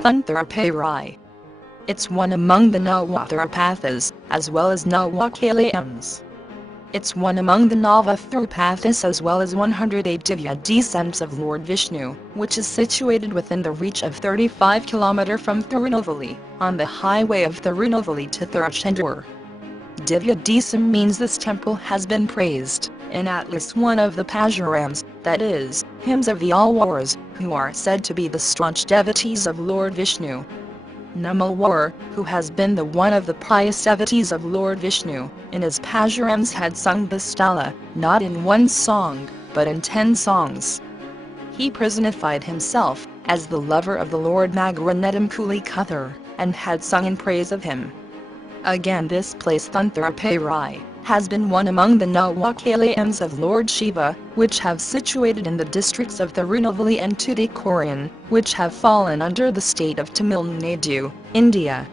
Thenthiruperai. It's one among the Nava thirupathis, as well as Nava Kalayams. It's one among the Nava thirupathis as well as 108 Divya Desams of Lord Vishnu, which is situated within the reach of 35 km from Tirunelveli, on the highway of Tirunelveli to Thiruchendur. Divya Desam means this temple has been praised in at least one of the pasurams, that is, hymns of the Alwars, who are said to be the staunch devotees of Lord Vishnu. Alwar, who has been one of the pious devotees of Lord Vishnu, in his pasurams had sung the stala, not in one song, but in 10 songs. He personified himself as the lover of the Lord Magaranedam Kuli Kuthar, and had sung in praise of him. Again, this place Thenthiruperai has been one among the Nava Kalayams of Lord Shiva, which have situated in the districts of Tirunelveli and Tuticorin, which have fallen under the state of Tamil Nadu, India.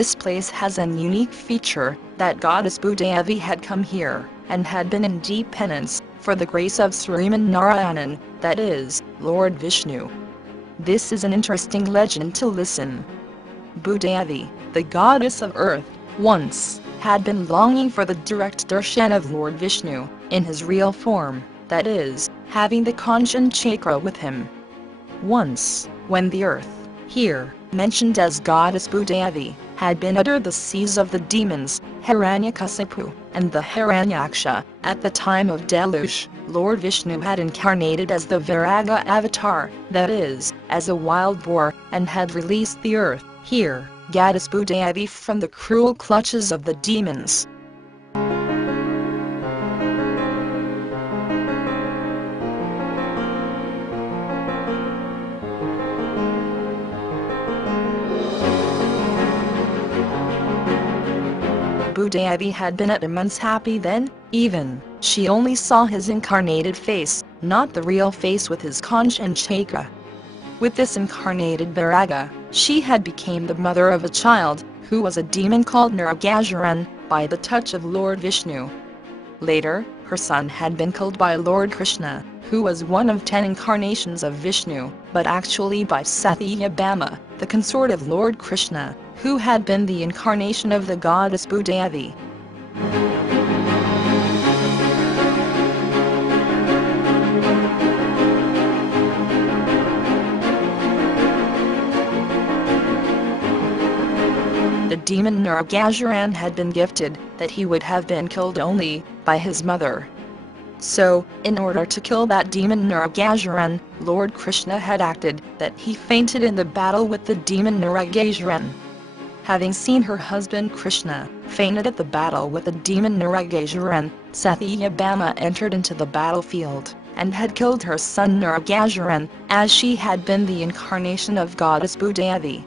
This place has an unique feature, that Goddess Boodevi had come here, and had been in deep penance, for the grace of Sriman Narayanan, that is, Lord Vishnu. This is an interesting legend to listen. Boodevi, the goddess of earth, once had been longing for the direct darshan of Lord Vishnu, in his real form, that is, having the Kanchan chakra with him. Once, when the earth, here mentioned as Goddess Boodevi, had been under the seas of the demons, Hiranyakasipu, and the Hiranyaksha, at the time of deluge, Lord Vishnu had incarnated as the Viraga avatar, that is, as a wild boar, and had released the earth, here, Goddess Boodevi, from the cruel clutches of the demons. Boodevi had been at immense happy then, even, she only saw his incarnated face, not the real face with his conch and chakra. With this incarnated Viraga, she had become the mother of a child, who was a demon called Naragasharan, by the touch of Lord Vishnu. Later, her son had been killed by Lord Krishna, who was one of 10 incarnations of Vishnu, but actually by Satyabhama, the consort of Lord Krishna, who had been the incarnation of the goddess Boodevi. The demon Naragasharan had been gifted that he would have been killed only by his mother. So, in order to kill that demon Naragasharan, Lord Krishna had acted that he fainted in the battle with the demon Naragasharan. Having seen her husband Krishna fainted at the battle with the demon Naragasharan, Satyabhama entered into the battlefield and had killed her son Naragasharan, as she had been the incarnation of goddess Boodevi.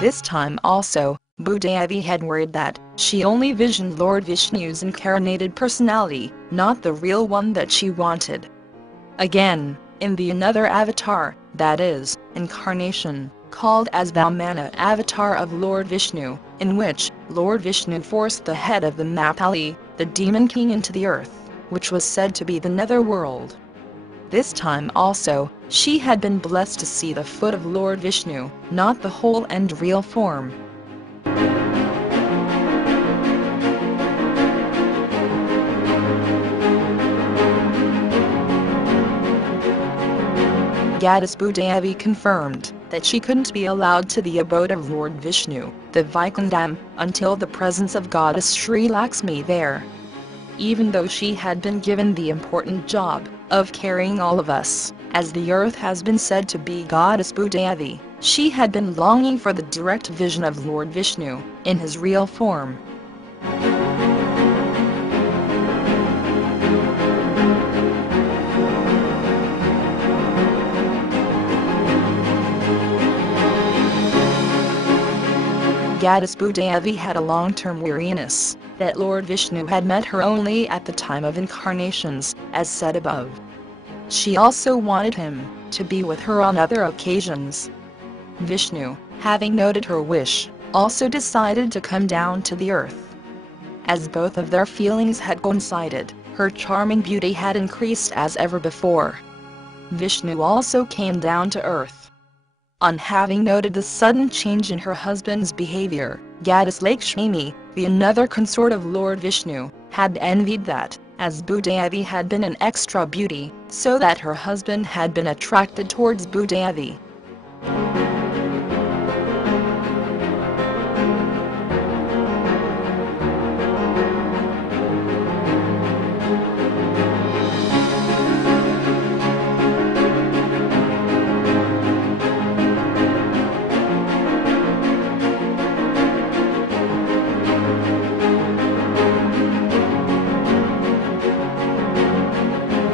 This time also, Boodevi had worried that she only visioned Lord Vishnu's incarnated personality, not the real one that she wanted. Again, in the another avatar, that is, incarnation, called as Vamana avatar of Lord Vishnu, in which Lord Vishnu forced the head of the Mapali, the demon king, into the earth, which was said to be the netherworld. This time also, she had been blessed to see the foot of Lord Vishnu, not the whole and real form. Goddess Boodevi confirmed that she couldn't be allowed to the abode of Lord Vishnu, the Vaikundam, until the presence of goddess Sri Lakshmi there. Even though she had been given the important job of carrying all of us, as the earth has been said to be goddess Boodevi, she had been longing for the direct vision of Lord Vishnu, in his real form. Goddess Boodevi had a long-term weariness that Lord Vishnu had met her only at the time of incarnations, as said above. She also wanted him to be with her on other occasions. Vishnu, having noted her wish, also decided to come down to the earth. As both of their feelings had coincided, her charming beauty had increased as ever before. Vishnu also came down to earth. On having noted the sudden change in her husband's behavior, Goddess Lakshmi, the another consort of Lord Vishnu, had envied that, as Boodevi had been an extra beauty, so that her husband had been attracted towards Boodevi.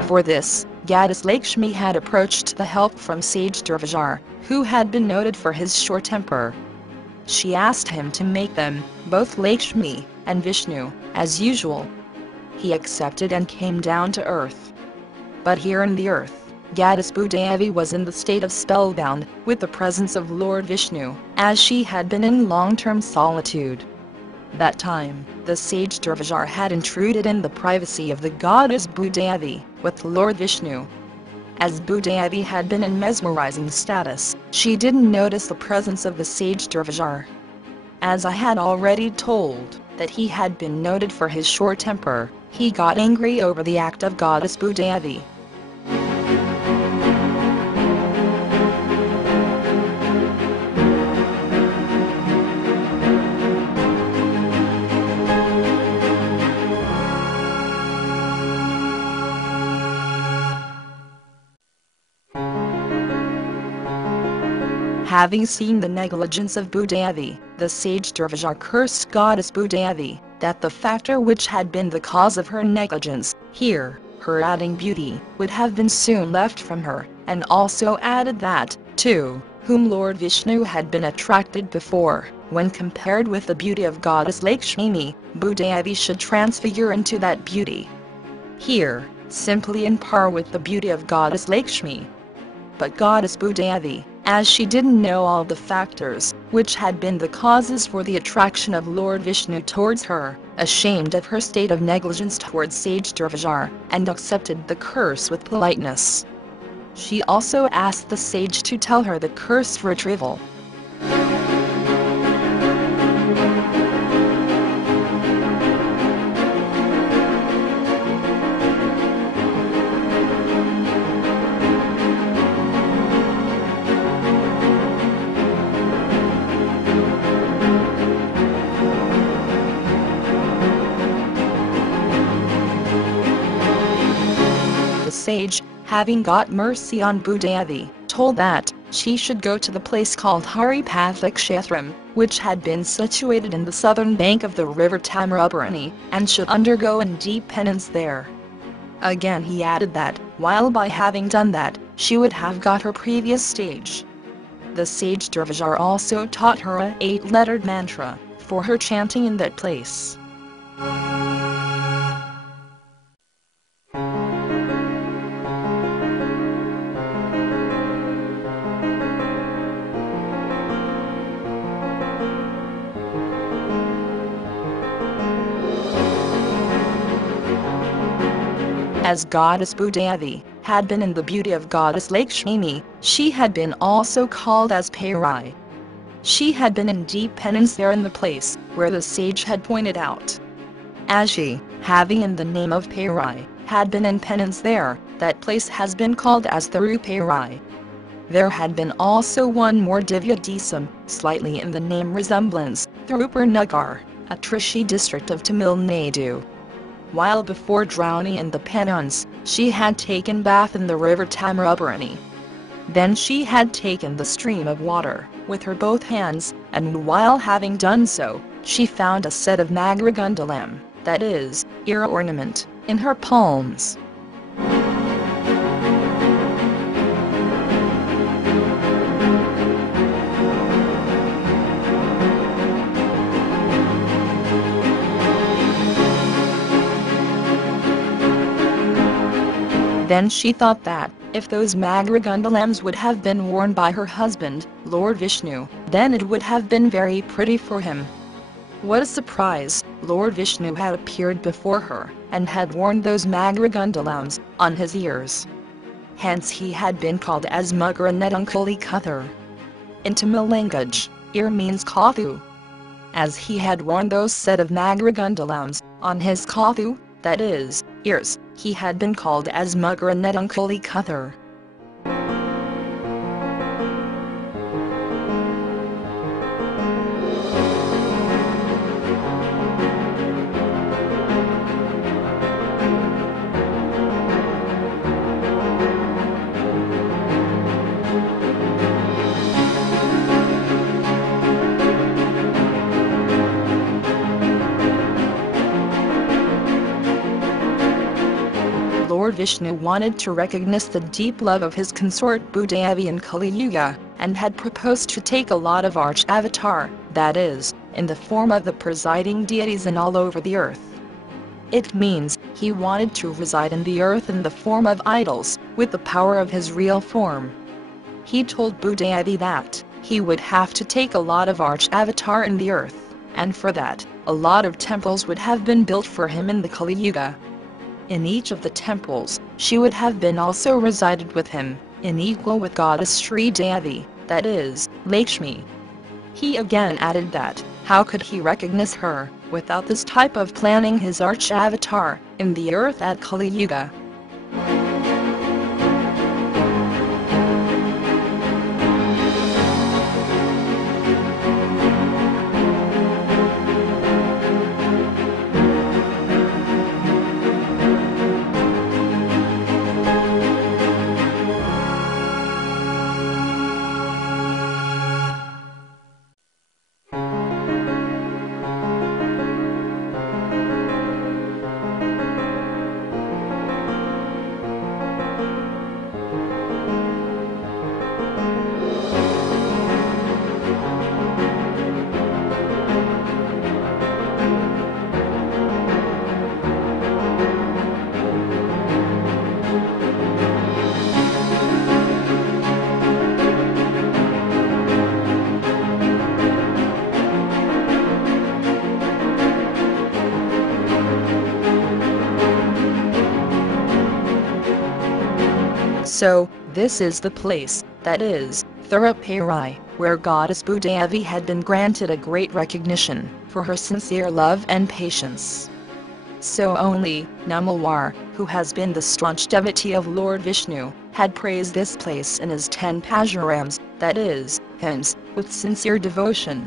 For this, Goddess Lakshmi had approached the help from sage Durvajar, who had been noted for his short temper. She asked him to make them, both Lakshmi and Vishnu, as usual. He accepted and came down to earth. But here in the earth, Goddess Boodevi was in the state of spellbound with the presence of Lord Vishnu, as she had been in long-term solitude. That time, the sage Durvajar had intruded in the privacy of the goddess Boodevi, with Lord Vishnu. As Boodevi had been in mesmerizing status, she didn't notice the presence of the sage Durvajar. As I had already told, that he had been noted for his short temper, he got angry over the act of goddess Boodevi. Having seen the negligence of Boodevi, the sage Durvajar cursed goddess Boodevi, that the factor which had been the cause of her negligence, here, her adding beauty, would have been soon left from her, and also added that, too, whom Lord Vishnu had been attracted before, when compared with the beauty of Goddess Lakshmi, Boodevi should transfigure into that beauty. Here, simply in par with the beauty of Goddess Lakshmi. But Goddess Boodevi, as she didn't know all the factors which had been the causes for the attraction of Lord Vishnu towards her, ashamed of her state of negligence towards sage Durvajar, and accepted the curse with politeness. She also asked the sage to tell her the curse retrieval. The sage, having got mercy on Boodevi, told that she should go to the place called Haripathakshethram, which had been situated in the southern bank of the river Tamirabharani, and should undergo a deep penance there. Again he added that, while by having done that, she would have got her previous stage. The sage Durvajar also taught her a 8-lettered mantra, for her chanting in that place. As Goddess Boodevi had been in the beauty of Goddess Lakshmi, she had been also called as Pairai. She had been in deep penance there in the place where the sage had pointed out. As she, having in the name of Pairai, had been in penance there, that place has been called as Thenthiruperai. There had been also one more Divya Desam, slightly in the name resemblance, Thirupurnagar, a Trishi district of Tamil Nadu. While before drowning in the penance, she had taken bath in the river Tamirabharani. Then she had taken the stream of water with her both hands, and while having done so, she found a set of Nagaragundalam, that is, ear ornament, in her palms. Then she thought that, if those Magaragundalams would have been worn by her husband, Lord Vishnu, then it would have been very pretty for him. What a surprise! Lord Vishnu had appeared before her, and had worn those Magaragundalams on his ears. Hence he had been called as Mugaranetankuli Kuthar. In Tamil language, ear means Kathu. As he had worn those set of Magaragundalams on his Kathu, that is, ears, he had been called as Mugaranetankuli Kuthar. Lord Vishnu wanted to recognize the deep love of his consort Boodevi in Kali Yuga, and had proposed to take a lot of arch-avatar, that is, in the form of the presiding deities and all over the earth. It means, he wanted to reside in the earth in the form of idols, with the power of his real form. He told Boodevi that, he would have to take a lot of arch-avatar in the earth, and for that, a lot of temples would have been built for him in the Kali Yuga. In each of the temples, she would have been also resided with him, in equal with Goddess Sri Devi, that is, Lakshmi. He again added that, how could he recognize her, without this type of planning his arch-avatar, in the earth at Kali Yuga? So, this is the place, that is, Thenthiruperai, where Goddess Boodevi had been granted a great recognition for her sincere love and patience. So only Alwar, who has been the staunch devotee of Lord Vishnu, had praised this place in his 10 pasurams, that is, hymns, with sincere devotion.